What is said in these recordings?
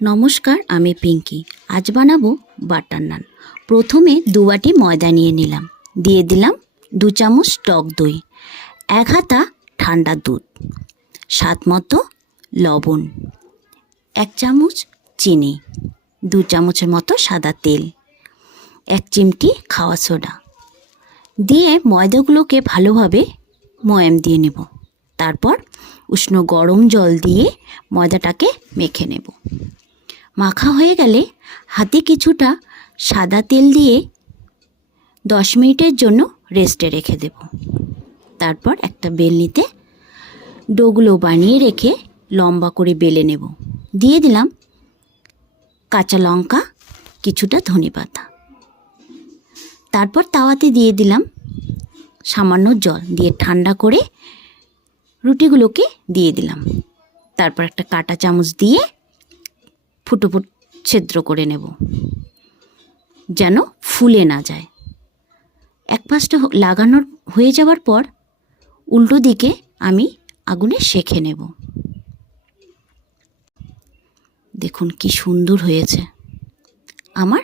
নমস্কার, আমি পিঙ্কি। আজ বানাবো বাটার নান। প্রথমে 2 বাটি ময়দা নিয়ে নিলাম, দিয়ে দিলাম 2 চামচ টক দই, 1 হাতা ঠান্ডা দুধ, স্বাদ মতো লবণ, 1 চামচ চিনি, 2 চামচের মতো সাদা তেল, 1 চিমটি খাওয়া সোডা দিয়ে ময়দাগুলোকে ভালোভাবে ময়াম দিয়ে নেব। তারপর উষ্ণ গরম জল দিয়ে ময়দাটাকে মেখে নেব। মাখা হয়ে গেলে হাতে কিছুটা সাদা তেল দিয়ে 10 মিনিটের জন্য রেস্টে রেখে দেব। তারপর একটা বেলনিতে ডোগুলো বানিয়ে রেখে লম্বা করে বেলে নেব। দিয়ে দিলাম কাঁচা লঙ্কা, কিছুটা ধনেপাতা। তারপর তাওয়াতে দিয়ে দিলাম সামান্য জল দিয়ে ঠান্ডা করে রুটিগুলোকে দিয়ে দিলাম। তারপর একটা কাঁটা চামচ দিয়ে ফুটো ছিদ্র করে নেব, যেন ফুলে না যায়। এক পাশটা লাগানোর হয়ে যাওয়ার পর উল্টো দিকে আমি আগুনে সেঁকে নেব। দেখুন কি সুন্দর হয়েছে। আমার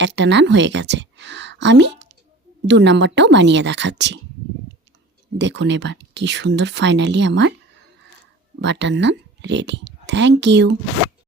একটা নান হয়ে গেছে। আমি 2 নম্বরটাও বানিয়ে দেখাচ্ছি। দেখুন এবার কি সুন্দর ফাইনালি আমার butter naan ready. Thank you.